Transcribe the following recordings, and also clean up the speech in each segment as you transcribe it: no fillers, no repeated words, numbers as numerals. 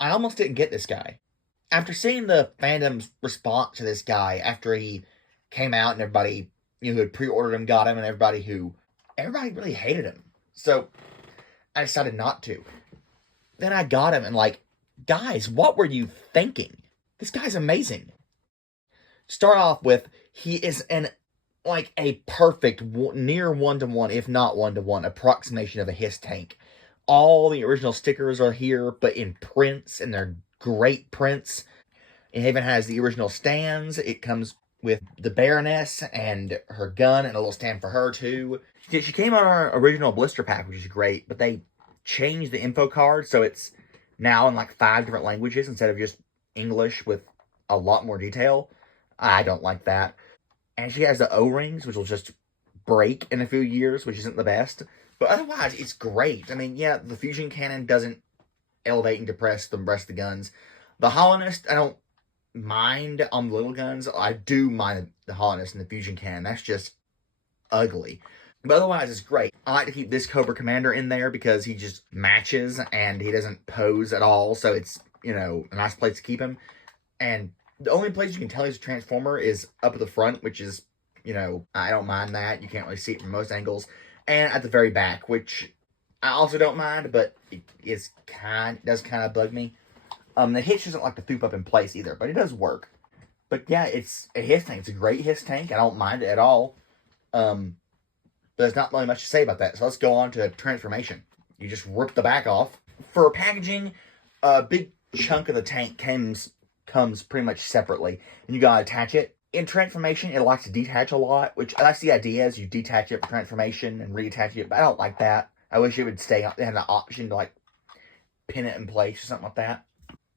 I almost didn't get this guy. After seeing the fandom's response to this guy after he came out and everybody who had pre-ordered him got him and everybody really hated him. So I decided not to. Then I got him and guys, what were you thinking? This guy's amazing. Start off with, he is a perfect near one-to-one, if not one-to-one, approximation of a HISS tank. All the original stickers are here, but in prints, and they're great prints. It even has the original stands. It comes with the Baroness and her gun and a little stand for her, too. She came on our original blister pack, which is great, but they changed the info card, so it's now in 5 different languages instead of just English with a lot more detail. I don't like that. And she has the O-rings, which will just break in a few years, which isn't the best. But otherwise, it's great. I mean, yeah, the fusion cannon doesn't elevate and depress the rest of the guns. The hollowness, I don't mind on the little guns. I do mind the hollowness in the fusion cannon. That's just ugly. But otherwise, it's great. I like to keep this Cobra Commander in there because he just matches and he doesn't pose at all. So it's, a nice place to keep him. And the only place you can tell he's a Transformer is up at the front, which is, I don't mind that. You can't really see it from most angles. And at the very back, which I also don't mind, but it does kind of bug me. The hitch doesn't like to foop up in place either, but it does work. But yeah, it's a HISS tank. It's a great HISS tank. I don't mind it at all. But there's not really much to say about that. So let's go on to transformation. You just rip the back off. For packaging, a big chunk of the tank comes pretty much separately, and you gotta attach it. In transformation, it likes to detach a lot, which that's the idea, is you detach it for transformation and reattach it, but I don't like that. I wish it would stay, they had an option to pin it in place or something like that.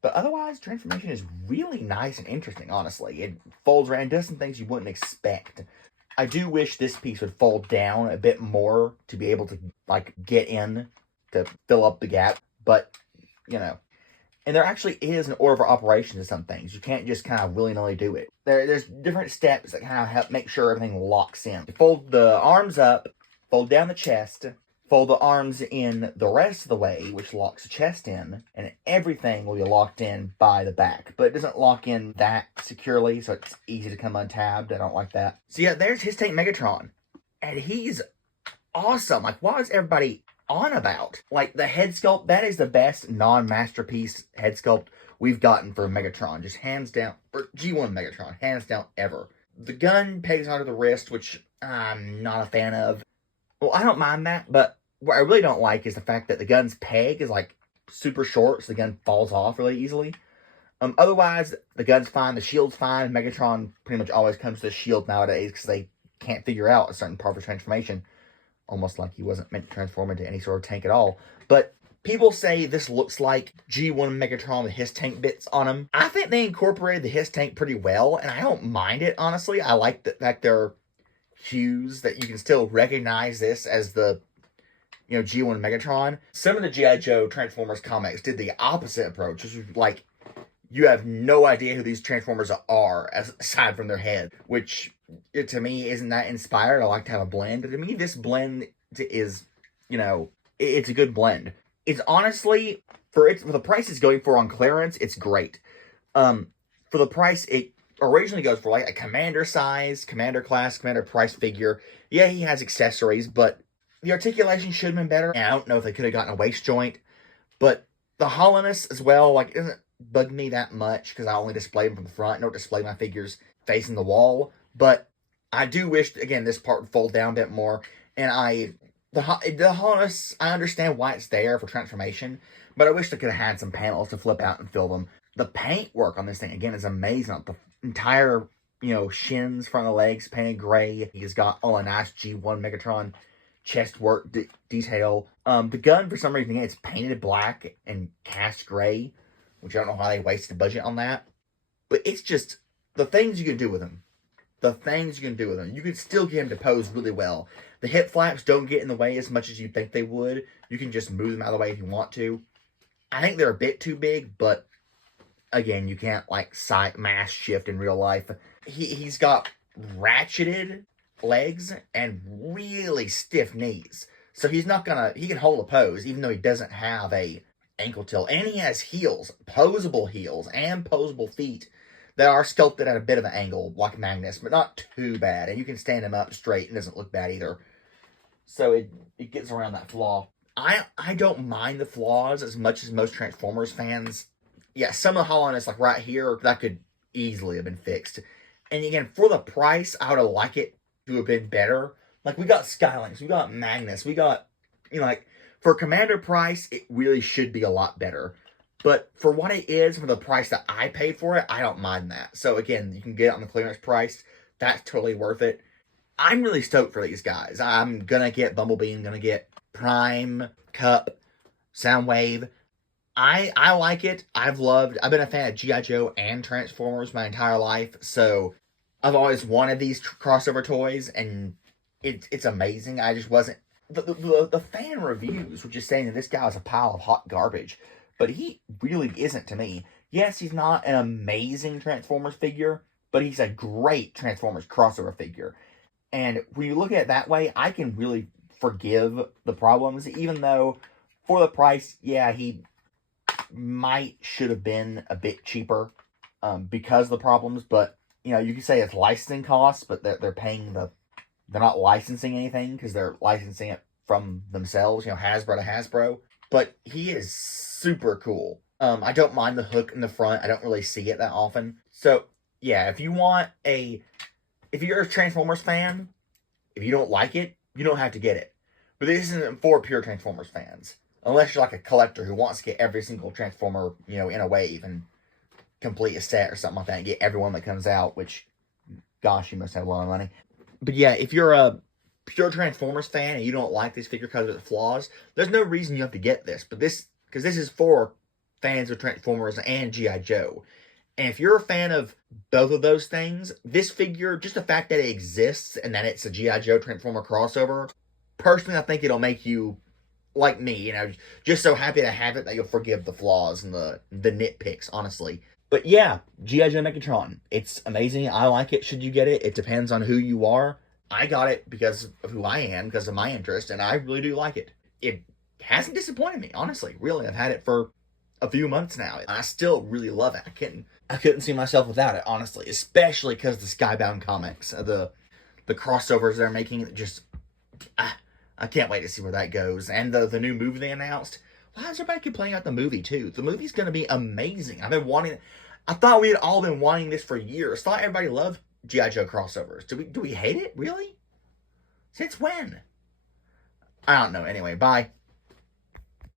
But otherwise, transformation is really nice and interesting, honestly. It folds around and does some things you wouldn't expect. I do wish this piece would fold down a bit more to be able to get in to fill up the gap, but and there actually is an order of operations to some things. You can't just kind of willy-nilly do it. There's different steps that kind of help make sure everything locks in. You fold the arms up, fold down the chest, fold the arms in the rest of the way, which locks the chest in, and everything will be locked in by the back. But it doesn't lock in that securely, so it's easy to come untabbed. I don't like that. So yeah, there's HISS tank Megatron. And he's awesome. Why is everybody on about? The head sculpt, that is the best non-masterpiece head sculpt we've gotten for Megatron. Just hands down, or G1 Megatron, hands down ever. The gun pegs onto the wrist, which I'm not a fan of. Well, I don't mind that, but what I really don't like is the fact that the gun's peg is super short, so the gun falls off really easily. Otherwise, the gun's fine, the shield's fine. Megatron pretty much always comes to the shield nowadays because they can't figure out a certain part of the transformation. Almost like he wasn't meant to transform into any sort of tank at all. But people say this looks like G1 Megatron with HISS tank bits on him. I think they incorporated the HISS tank pretty well, and I don't mind it, honestly. I like the fact there are hues that you can still recognize this as the, G1 Megatron. Some of the G.I. Joe Transformers comics did the opposite approach, which was you have no idea who these Transformers are, aside from their head, which to me isn't that inspired. I like to have a blend. To me, this blend is, it's a good blend. It's honestly, for the price it's going for on clearance, it's great. For the price it originally goes for, a commander size, commander class, commander price figure. Yeah, he has accessories, but the articulation should have been better. And I don't know if they could have gotten a waist joint, but the hollowness as well, it doesn't bug me that much because I only display them from the front. I don't display my figures facing the wall. But I do wish, again, this part would fold down a bit more. And the hollowness, I understand why it's there for transformation, but I wish they could have had some panels to flip out and fill them. The paint work on this thing, again, is amazing. The entire, shins, front of the legs, painted gray. He's got all a nice G1 Megatron chest work detail. The gun, for some reason, again, it's painted black and cast gray, which I don't know how they wasted budget on that. But it's just the things you can do with him. The things you can do with him. You can still get him to pose really well. The hip flaps don't get in the way as much as you'd think they would. You can just move them out of the way if you want to. I think they're a bit too big, but again, you can't mass shift in real life. He's got ratcheted legs and really stiff knees. So he's not gonna, he can hold a pose even though he doesn't have a ankle tilt. And he has heels, posable heels, and posable feet that are sculpted at a bit of an angle, like Magnus, but not too bad. And you can stand him up straight and it doesn't look bad either. So it gets around that flaw. I don't mind the flaws as much as most Transformers fans. Yeah, some of the hollowness, like right here, that could easily have been fixed. And again, for the price, I would have liked it to have been better. Like, we got Skylinks, we got Magnus, we got, like, for Commander price, it really should be a lot better. But for what it is, for the price that I paid for it, I don't mind that. So again, you can get it on the clearance price. That's totally worth it. I'm really stoked for these guys. I'm going to get Bumblebee. I'm going to get Prime, Cup, Soundwave. I like it. I've been a fan of G.I. Joe and Transformers my entire life. So I've always wanted these crossover toys. And it's amazing. I just wasn't... The fan reviews were just saying that this guy was a pile of hot garbage. But he really isn't to me. Yes, he's not an amazing Transformers figure, but he's a great Transformers crossover figure. And when you look at it that way, I can really forgive the problems, even though for the price, yeah, he should have been a bit cheaper because of the problems. But, you can say it's licensing costs, but they're paying they're not licensing anything because they're licensing it from themselves, Hasbro to Hasbro. But he is super cool. I don't mind the hook in the front. I don't really see it that often. So, yeah, if you're a Transformers fan, if you don't like it, you don't have to get it. But this isn't for pure Transformers fans. Unless you're like a collector who wants to get every single Transformer, in a wave and complete a set or something like that and get everyone that comes out, which, gosh, you must have a lot of money. But yeah, if you're a pure Transformers fan and you don't like this figure because of the flaws, there's no reason you have to get this. But because this is for fans of Transformers and G.I. Joe. And if you're a fan of both of those things, this figure, just the fact that it exists and that it's a G.I. Joe Transformer crossover, personally, I think it'll make you, like me, just so happy to have it that you'll forgive the flaws and the nitpicks, honestly. But yeah, G.I. Joe Megatron. It's amazing. I like it. Should you get it? It depends on who you are. I got it because of who I am, because of my interest, and I really do like it. It hasn't disappointed me, honestly. Really, I've had it for a few months now. I still really love it. I couldn't see myself without it, honestly. Especially because the Skybound comics, the crossovers they're making, just I can't wait to see where that goes. And the new movie they announced. Why is everybody complaining about the movie too? The movie's going to be amazing. I thought we had all been wanting this for years. Thought everybody loved G.I. Joe crossovers. Do we hate it? Really? Since when? I don't know. Anyway, bye.